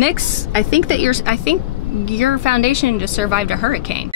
NYX, I think your foundation just survived a hurricane.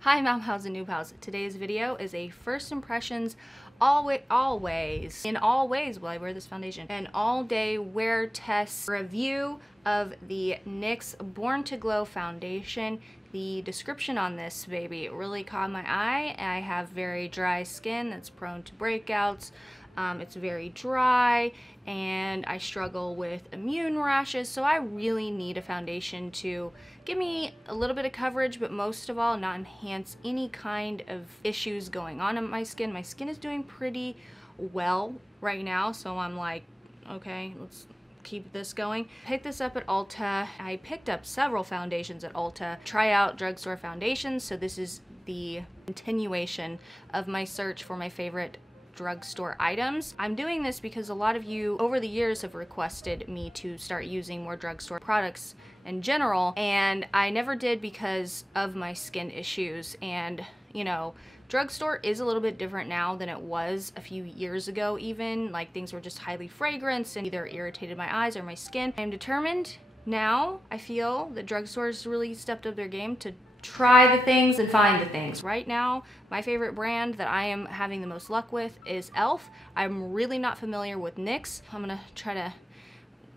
Hi mom pals and new pals. Today's video is a first impressions in all ways will I wear this foundation, an all-day wear test review of the NYX Born to Glow foundation. The description on this baby really caught my eye. I have very dry skin that's prone to breakouts. It's very dry and I struggle with immune rashes, so I really need a foundation to give me a little bit of coverage, but most of all not enhance any kind of issues going on in my skin. My skin is doing pretty well right now, so I'm like, okay, let's keep this going. Picked this up at Ulta. I picked up several foundations at Ulta. Try out drugstore foundations, so this is the continuation of my search for my favorite drugstore items. I'm doing this because a lot of you over the years have requested me to start using more drugstore products in general, and I never did because of my skin issues. And you know, drugstore is a little bit different now than it was a few years ago. Even like things were just highly fragranced and either irritated my eyes or my skin. I'm determined now. I feel that drugstores really stepped up their game to try the things and find the things. Right now, my favorite brand that I am having the most luck with is e.l.f. I'm really not familiar with NYX. I'm gonna try to,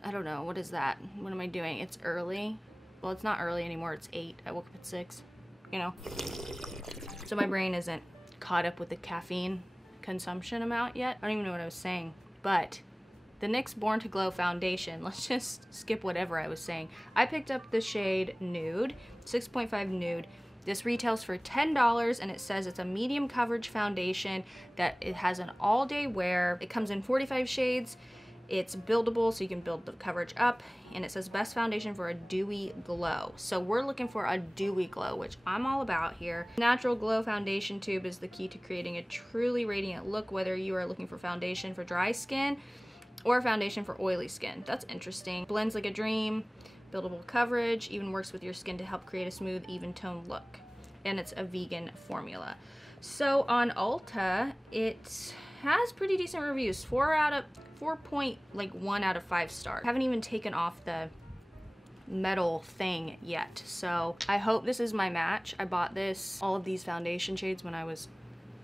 I don't know, what is that? What am I doing? It's early. Well, it's not early anymore, it's 8. I woke up at 6, you know? So my brain isn't caught up with the caffeine consumption amount yet. I don't even know what I was saying, but the NYX Born to Glow foundation, let's just skip whatever I was saying. I picked up the shade Nude, 6.5 Nude. This retails for $10 and it says it's a medium coverage foundation that it has an all-day wear. It comes in 45 shades. It's buildable, so you can build the coverage up, and it says best foundation for a dewy glow. So we're looking for a dewy glow, which I'm all about here. Natural Glow foundation tube is the key to creating a truly radiant look, whether you are looking for foundation for dry skin or foundation for oily skin. That's interesting. Blends like a dream, buildable coverage, even works with your skin to help create a smooth, even tone look. And it's a vegan formula. So on Ulta, it has pretty decent reviews. 4.1 out of 5 stars. Haven't even taken off the metal thing yet. So I hope this is my match. I bought all of these foundation shades when I was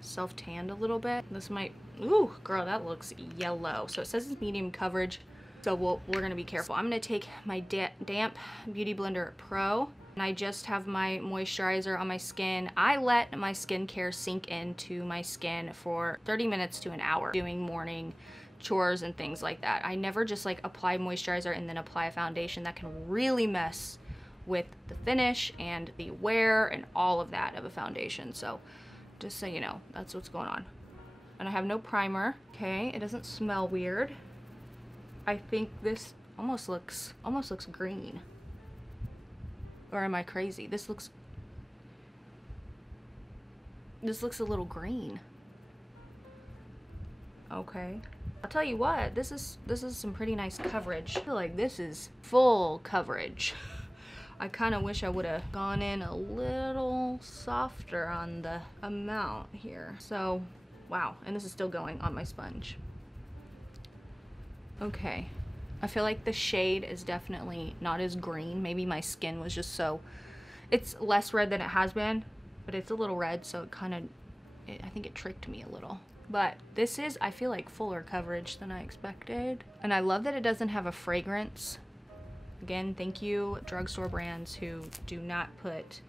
self-tanned a little bit. This might, ooh, girl, that looks yellow. So it says it's medium coverage, so we're gonna be careful. I'm gonna take my Damp Beauty Blender Pro, and I just have my moisturizer on my skin. I let my skincare sink into my skin for 30 minutes to an hour, doing morning chores and things like that. I never just like apply moisturizer and then apply a foundation. That can really mess with the finish and the wear and all of that of a foundation. So just so you know, that's what's going on. And I have no primer. Okay, it doesn't smell weird. I think this almost looks green. Or am I crazy? This looks a little green. Okay. I'll tell you what, this is some pretty nice coverage. I feel like this is full coverage. I kind of wish I would have gone in a little softer on the amount here. So, wow, and this is still going on my sponge. Okay, I feel like the shade is definitely not as green. Maybe my skin was just it's less red than it has been, but it's a little red, so I think it tricked me a little. But this is, I feel like, fuller coverage than I expected. And I love that it doesn't have a fragrance. Again, thank you drugstore brands who do not put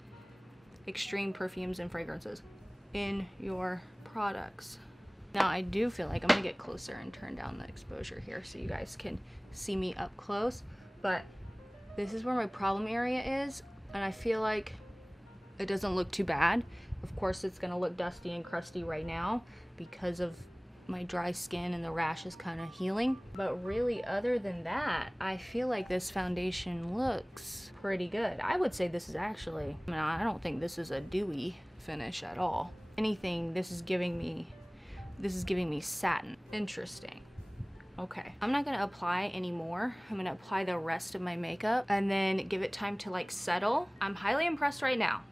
extreme perfumes and fragrances in your products. Now I do feel like I'm gonna get closer and turn down the exposure here so you guys can see me up close. But this is where my problem area is, and I feel like it doesn't look too bad. Of course it's gonna look dusty and crusty right now because of my dry skin and the rash is kind of healing. But really, other than that, I feel like this foundation looks pretty good. I would say this is actually, I mean, I don't think this is a dewy finish at all. Anything, this is giving me satin. Interesting. Okay, I'm not gonna apply anymore. I'm gonna apply the rest of my makeup and then give it time to like settle. I'm highly impressed right now.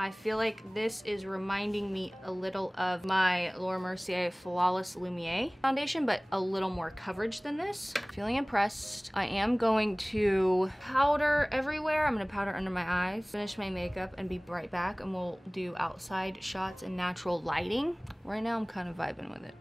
I feel like this is reminding me a little of my Laura Mercier Flawless Lumiere foundation, but a little more coverage than this. Feeling impressed. I am going to powder everywhere. I'm gonna powder under my eyes, finish my makeup, and be right back, and we'll do outside shots and natural lighting. Right now, I'm kind of vibing with it.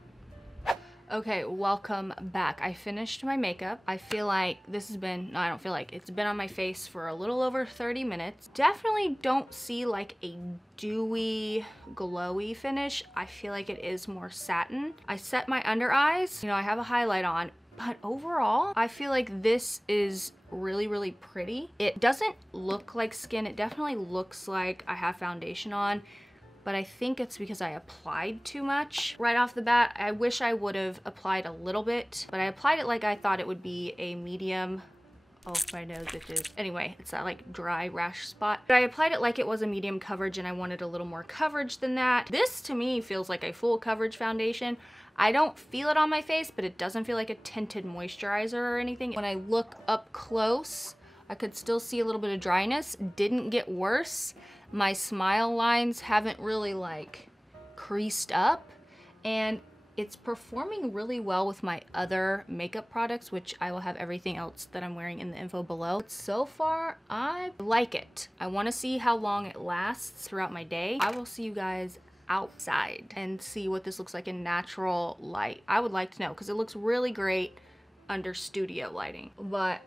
Okay, welcome back. I finished my makeup. I feel like this has been, no, I don't feel like, it's been on my face for a little over 30 minutes. Definitely don't see like a dewy, glowy finish. I feel like it is more satin. I set my under eyes, you know, I have a highlight on, but overall, I feel like this is really, really pretty. It doesn't look like skin. It definitely looks like I have foundation on, but I think it's because I applied too much. Right off the bat, I wish I would have applied a little bit, but I applied it like I thought it would be a medium. Oh, my nose itches. Anyway, it's that like dry rash spot. But I applied it like it was a medium coverage and I wanted a little more coverage than that. This to me feels like a full coverage foundation. I don't feel it on my face, but it doesn't feel like a tinted moisturizer or anything. When I look up close, I could still see a little bit of dryness. Didn't get worse. My smile lines haven't really like creased up, and it's performing really well with my other makeup products, which I will have everything else that I'm wearing in the info below. So far, I like it. I want to see how long it lasts throughout my day. I will see you guys outside and see what this looks like in natural light. I would like to know because it looks really great under studio lighting. But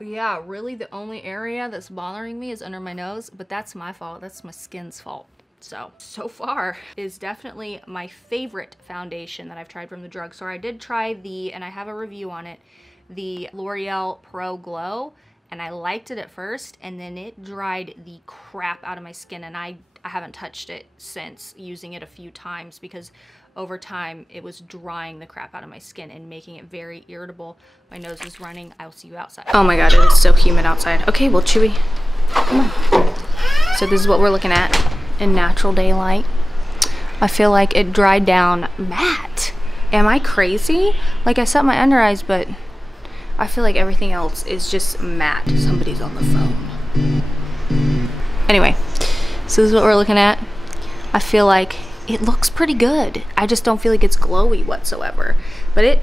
yeah, really the only area that's bothering me is under my nose, but that's my fault. That's my skin's fault. So far is definitely my favorite foundation that I've tried from the drugstore. I did try and I have a review on it, the L'Oreal Pro Glow, and I liked it at first, and then it dried the crap out of my skin, and I haven't touched it since, using it a few times because over time it was drying the crap out of my skin and making it very irritable. My nose is running. I'll see you outside. Oh my god, it is so humid outside. Okay, well, Chewy, come on. So this is what we're looking at in natural daylight. I feel like it dried down matte. Am I crazy? Like, I set my under eyes, but I feel like everything else is just matte. Somebody's on the phone. Anyway, so this is what we're looking at. I feel like it looks pretty good. I just don't feel like it's glowy whatsoever. But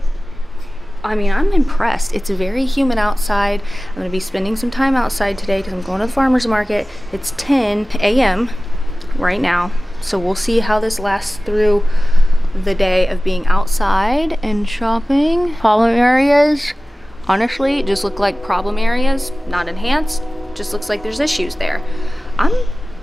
I mean, I'm impressed. It's very humid outside. I'm gonna be spending some time outside today because I'm going to the farmer's market. It's 10 a.m. right now. So we'll see how this lasts through the day of being outside and shopping. Problem areas, honestly, just look like problem areas, not enhanced. Just looks like there's issues there.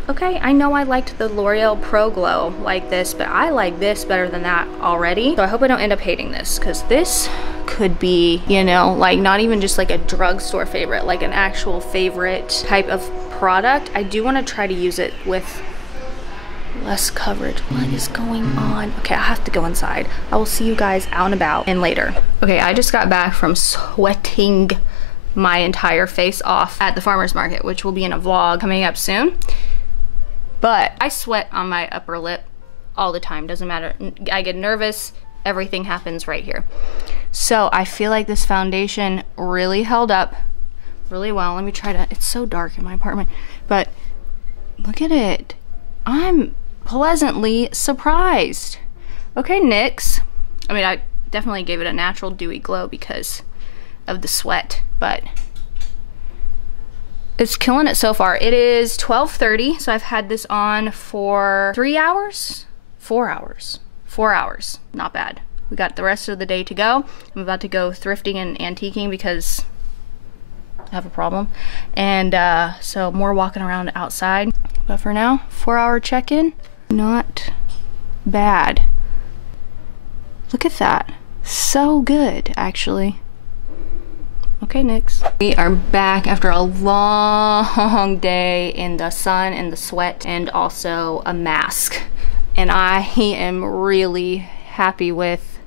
Okay, I know I liked the L'Oreal Pro Glow like this, but I like this better than that already. So I hope I don't end up hating this, because this could be, you know, like not even just like a drugstore favorite, like an actual favorite type of product. I do want to try to use it with less coverage. What is going on? Okay, I have to go inside. I will see you guys out and about and later. Okay, I just got back from sweating my entire face off at the farmer's market, which will be in a vlog coming up soon. But I sweat on my upper lip all the time. Doesn't matter. I get nervous. Everything happens right here. So I feel like this foundation really held up really well. Let me try to, it's so dark in my apartment, but look at it. I'm pleasantly surprised. Okay, NYX. I mean, I definitely gave it a natural dewy glow because of the sweat, but it's killing it so far. It is 12:30, so I've had this on for 3 hours? 4 hours. 4 hours. Not bad. We got the rest of the day to go. I'm about to go thrifting and antiquing because I have a problem. And so more walking around outside. But for now, 4-hour check-in. Not bad. Look at that. So good, actually. Okay, NYX. We are back after a long day in the sun and the sweat and also a mask. And I am really happy with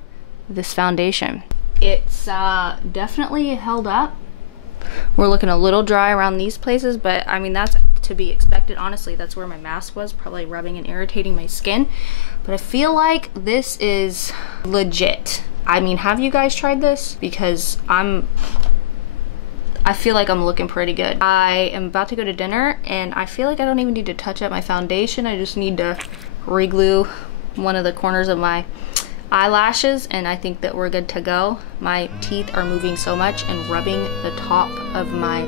this foundation. It's definitely held up. We're looking a little dry around these places, but I mean, that's to be expected. Honestly, that's where my mask was, probably rubbing and irritating my skin. But I feel like this is legit. I mean, have you guys tried this? Because I feel like I'm looking pretty good. I am about to go to dinner and I feel like I don't even need to touch up my foundation. I just need to re-glue one of the corners of my eyelashes and I think that we're good to go. My teeth are moving so much and rubbing the top of my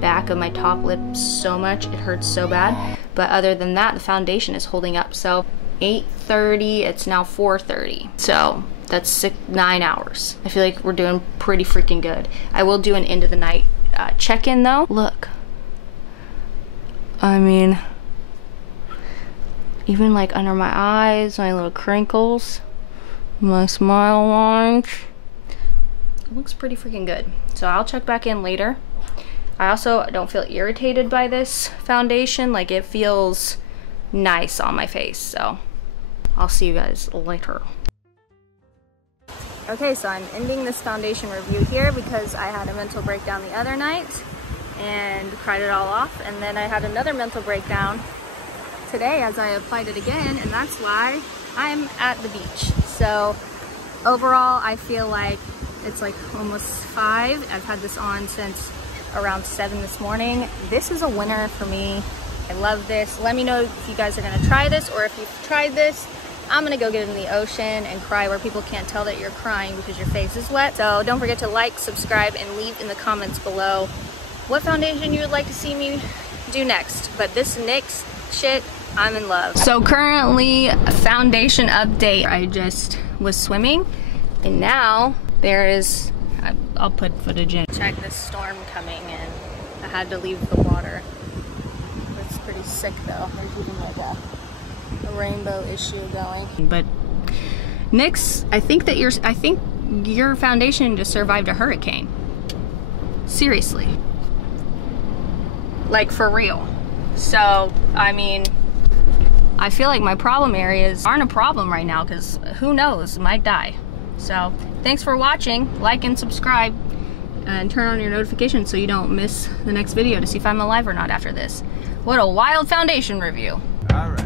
back of my top lip so much. It hurts so bad. But other than that, the foundation is holding up. So 8:30, it's now 4:30. So that's 9 hours. I feel like we're doing pretty freaking good. I will do an end of the night check-in though. Look. I mean, even like under my eyes, my little crinkles, my smile lines, it looks pretty freaking good. So I'll check back in later. I also don't feel irritated by this foundation. Like, it feels nice on my face. So I'll see you guys later. Okay, so I'm ending this foundation review here because I had a mental breakdown the other night and cried it all off. And then I had another mental breakdown today as I applied it again, and that's why I'm at the beach. So overall, I feel like it's like almost 5. I've had this on since around 7 this morning. This is a winner for me. I love this. Let me know if you guys are gonna try this, or if you've tried this. I'm gonna go get in the ocean and cry where people can't tell that you're crying because your face is wet. So don't forget to like, subscribe, and leave in the comments below what foundation you would like to see me do next. But this NYX shit, I'm in love. So currently, a foundation update. I just was swimming and now there is, I'll put footage in. Check this storm coming in. I had to leave the water. It's pretty sick though. There's even like a rainbow issue going. But NYX, I think your foundation just survived a hurricane. Seriously. Like, for real. So, I mean, I feel like my problem areas aren't a problem right now because who knows, might die. So, thanks for watching. Like and subscribe and turn on your notifications so you don't miss the next video to see if I'm alive or not after this. What a wild foundation review. All right.